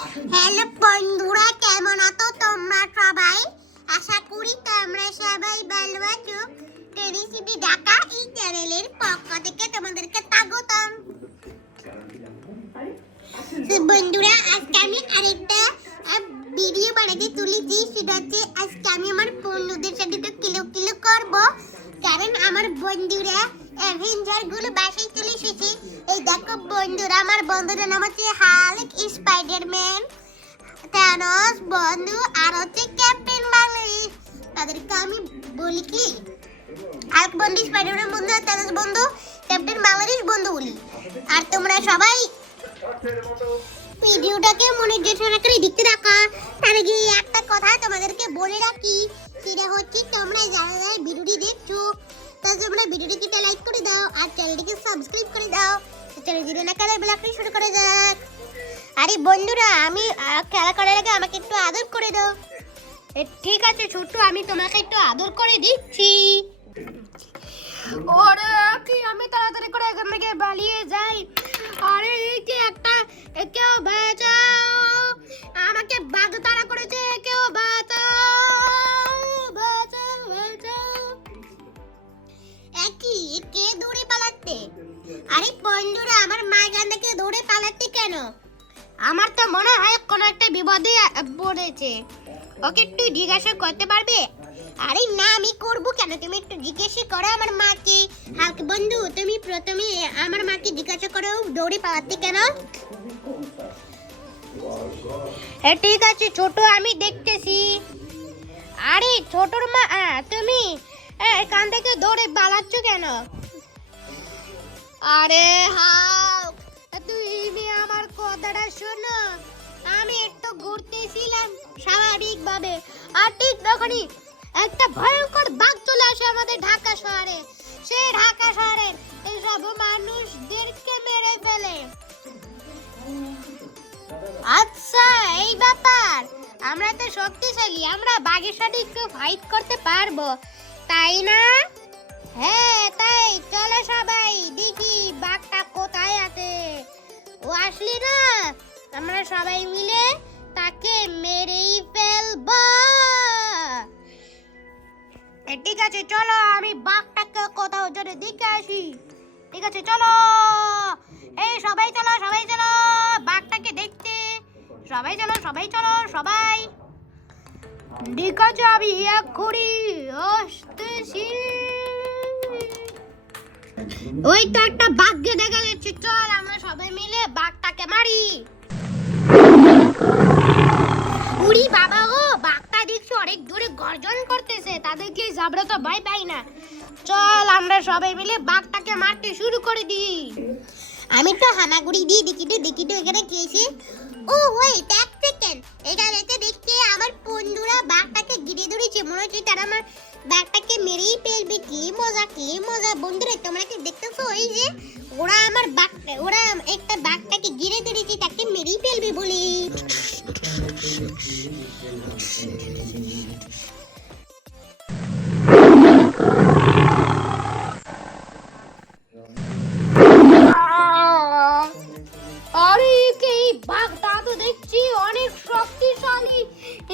Hello বন্ধুরা, কেমন আছো তোমরা সবাই? আশা করি তোমরা সবাই ভালো আছো। টেনিসিবি ঢাকা এই চ্যানেলের পক্ষ থেকে তোমাদেরকে স্বাগতম। বন্ধুরা, আজকে আমি আরেকটা ভিডিও বানাতে চলেছি। সেটা হচ্ছে আজকে আমি আমার বন্ধুদের সাথে একটু কিলো করবো, কারণ আমার বন্ধুরা অ্যাভেঞ্জার গুলো বাসায় চলে এসেছে। এই দেখো বন্ধুরা, আমার বন্ধুদের নাম হচ্ছে হাল্ক, স্পাইডারম্যান, থ্যানোস বন্ধু, আর হচ্ছে ক্যাপ্টেন বাংলাদেশ। তাদেরকে আমি বলি কি হাল্ক বন্ধু, স্পাইডারম্যান বন্ধু, থ্যানোস বন্ধু, ক্যাপ্টেন বাংলাদেশ বন্ধু বলি। আর তোমরা সবাই ভিডিওটাকে মনোযোগ সহকারে দেখতে থাকো। তার আগে একটা কথা তোমাদেরকে বলে রাখি, সেটা হচ্ছে তোমরা যারা যারা ভিডিওটি দেখছো তোমরা ভিডিওটিকে লাইক করে দাও আর চ্যানেলটিকে সাবস্ক্রাইব করে দাও। চলো ভিডিও না করে ব্লগটি শুরু করা যাক। আরে বন্ধুরা, আমি খেলা করার আগে আমাকে একটু আদর করে দাও। ঠিক আছে ছোট্ট, আমি তোমাকে একটু আদর করে দিচ্ছি। ওরে কি, আমি তাড়াতাড়ি করে এখান থেকে পালিয়ে যাই। আরে এই যে একটা, কেউ বাঁচাও, আমাকে বাঘ তাড়া করেছে, কেউ বাঁচাও বাঁচাও বাঁচাও। একই কে দৌড়ে পালাচ্ছে? আরে বন্ধুরা, আমার মা এখান থেকে দৌড়ে পালাচ্ছে কেন? আমার তো মনে হয় কোনো একটা বিপদে পড়েছে। ওকে একটু জিজ্ঞাসা করতে পারবে? আরে না, আমি করব কেন, তুমি একটু জিজ্ঞাসা করো আমার মাকে। হাল্ক বন্ধু, তুমি প্রথমে আমার মাকে জিজ্ঞাসা করো দৌড়ে পালাতে কেন। ঠিক আছে ছোট, আমি দেখতেছি। আরে ছোটর মা, তুমি এখান থেকে দৌড়ে পালাচ্ছ কেন? আরে হাল্ক, তুমি আমার কথাটা শোনো। আমি একটু ঘুরতেছিলাম স্বাভাবিকভাবে, আর ঠিক তখনই একটা ভয়ঙ্কর বাঘ চলে আসে আমাদের ঢাকা শহরে। সে ঢাকা শহরের সব মানুষদেরকে মেরে ফেলে। আচ্ছা, এই ব্যাপার। আমরা তো শক্তিশালী, আমরা বাঘের সাথে একটু ফাইট করতে পারবো, তাই না? হ্যাঁ তাই, চলো সবাই দেখি বাঘটা কোথায় আছে। ও আসলি না, আমরা সবাই মিলে তাকে মেরেই ফেলবো। ঠিক আছে চলো, আমি বাঘটাকে কোথাও জন্য দেখে আসি। ঠিক আছে চলো, এই সবাই চলো সবাই চলো বাঘটাকে দেখতে। সবাই চলো সবাই চলো সবাই। ঠিক আছে, আমি এক্ষুনি আসতেছি। ওই তো একটা বাঘকে দেখা যাচ্ছে, চল আমরা সবাই মিলে বাঘটাকে মারি। উড়ি বাবা, ও বাঘটা দেখছি অনেক দূরে গর্জন করতেছে, তাদেরকে জাবরা তো ভয় পাই না। চল আমরা সবাই মিলে বাঘটাকে মারতে শুরু করে দিই। আমি তো হামাগুড়ি দিয়ে দেখি তো এখানে খেয়েছি। ও ওয়েট এক সেকেন্ড, এখানে দেখতে আমার বন্ধুরা বাঘটাকে ঘিরে ধরেছে, মনে হচ্ছে তারা আমার বাঘটাকে মেরেই ফেলবে। কি মজা বন্ধুরা, তোমরা কি দেখতেছো? এই যে ওরা আমার বাঘটা, ওরা একটা বাঘটাকে ঘিরে ধরেছে, তাকে মেরেই ফেলবে বলে। আরে এই বাঘটা তো দেখছি অনেক শক্তিশালী।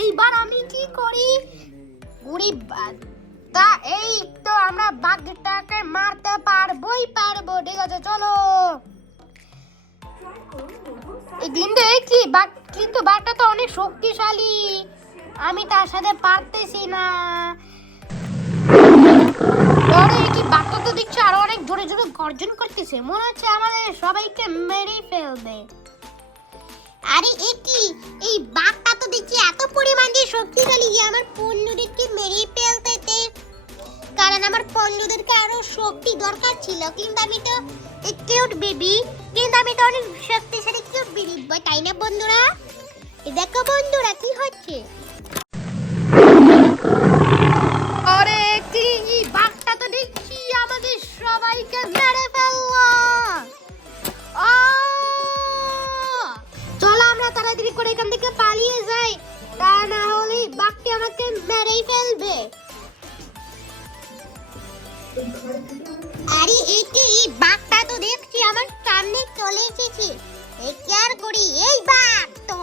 এইবার আমি কি করি? উড়ি তা এই তো আমরা বাঘটাকে মারতে পারবোই পারবো। ঠিক আছে চলো। কিন্তু বাঘটা তো অনেক শক্তিশালী, আমি তার সাথে পারতেছি না। কি বাঘটা তো দেখছি আরো অনেক জোরে জোরে গর্জন করতেছে, মনে হচ্ছে আমাদের সবাইকে মেরে ফেলবে। আরে এই বাঘটা তো দেখছি এত পরিমাণে শক্তিশালী যে আমার পণ্যদেরকে মেরে ফেলতেছে, কারণ আমার পণ্যদেরকে আরো শক্তি দরকার ছিল। কিন্তু আমি তো কিউট বেবি, কিন্তু আমি তো অনেক শক্তিশালী কিউট বেবি, তাই না বন্ধুরা? দেখো বন্ধুরা কি হচ্ছে। আরে এই বাঘটা তো দেখছি আমাদের সবাইকে মেরে ফেললো। চলো আমরা তাড়াতাড়ি করে এখান থেকে পালিয়ে যাই, তা না হলে বাঘটি আমাকে মেরেই ফেলবে। আরে এই বাঘটা তো দেখছি আমার সামনে চলে এসেছে। এই কি আর করি, এই বাঘ তো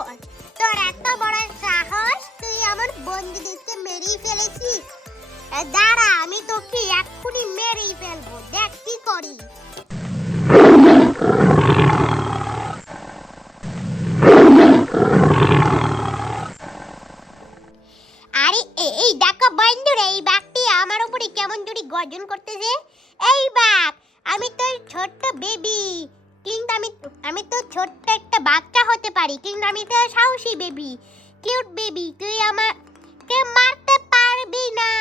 দাঁড়া, আমি তোকে এক্ষুনি মেরেই ফেলবো, দেখ কি করি। আরে এই দেখো বন্ধুরা, এই বাঘটি আমার উপরে কেমন জোরে গর্জন করতেছে। এই বাঘ, আমি তো ছোট্ট বেবি, কিন্তু আমি তো ছোট্ট একটা বাচ্চা হতে পারি, কিন্তু আমি তো সাহসী বেবি, কিউট বেবি, তুই আমাকে মারতে পারবি না।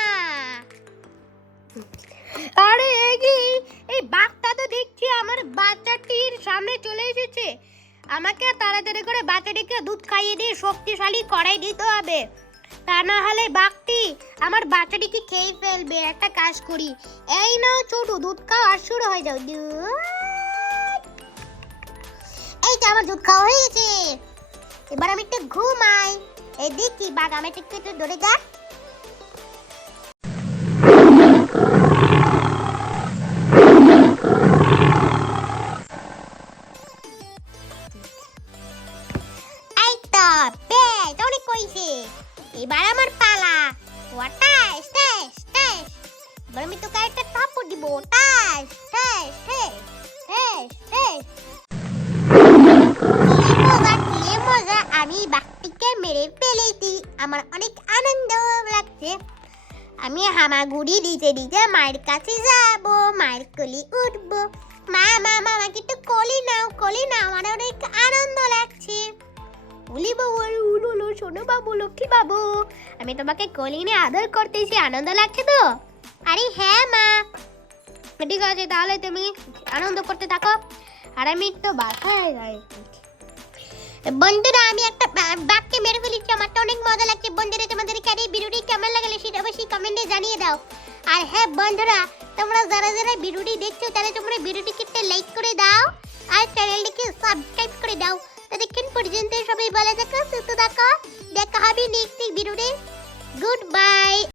আরে এই বাঘটা তো দেখছি আমার বাচ্চাটির সামনে চলে এসেছে। আমাকে তাড়াতাড়ি করে বাচ্চাটিকে দুধ খাইয়ে দিয়ে শক্তিশালী করাই দিতে হবে, তা না হলে বাঘটি আমার বাচ্চাটিকে খেয়ে ফেলবে। একটা কাজ করি, এই নাও ছোট, দুধ খাওয়া শুরু হয়ে যাও। এই তো আমার দুধ খাওয়া হয়ে গেছে, এবার আমি একটু ঘুমাই। এই দেখি বাঘ আমি একটু ধরে যা। এই তো বেশ অনেক কইছে, এবার আমার পালা। ওয়াটাস টাস টাস, এবার আমি তোকে একটা থাপ্পড় দিব। টাস টাস টাস টাস টাস। কি মজা, আমি বাঘটিকে মেরে ফেলেছি, আমার অনেক আনন্দ লাগছে। আমি হামাগুড়ি দিতে দিতে মায়ের কাছে যাব, মায়ের কোলে উঠবো। মা মা আমাকে একটু কোলে নাও, কোলে নাও, আমার অনেক আনন্দ লাগছে। বলি বাবু, আরে উলো শোনো বাবু, লক্ষ্মী বাবু, আমি তোমাকে কোলে নিয়ে আদর করতেছি, আনন্দ লাগছে তো? আরে হ্যাঁ মা। ঠিক আছে, তাহলে তুমি আনন্দ করতে থাকো, আর আমি একটু বাসায় যাই। বন্ধুরা, আমি একটা বাঘকে মেরে ফেলেছি, আমারটা অনেক মজা লাগছে। বন্ধুরা, তোমাদের এই ভিডিওটি কেমন লাগলো সেটা অবশ্যই কমেন্টে জানিয়ে দাও। আর হ্যাঁ বন্ধুরা, তোমরা যারা যারা ভিডিওটি দেখছো তারা তোমরা ভিডিওটিকে একটা লাইক করে দাও আর চ্যানেলটিকে সাবস্ক্রাইব করে দাও। ততক্ষণ পর্যন্ত সবাই ভালো থাকো, সুস্থ থাকো, দেখা হবে নেক্সট ভিডিওতে। Good bye.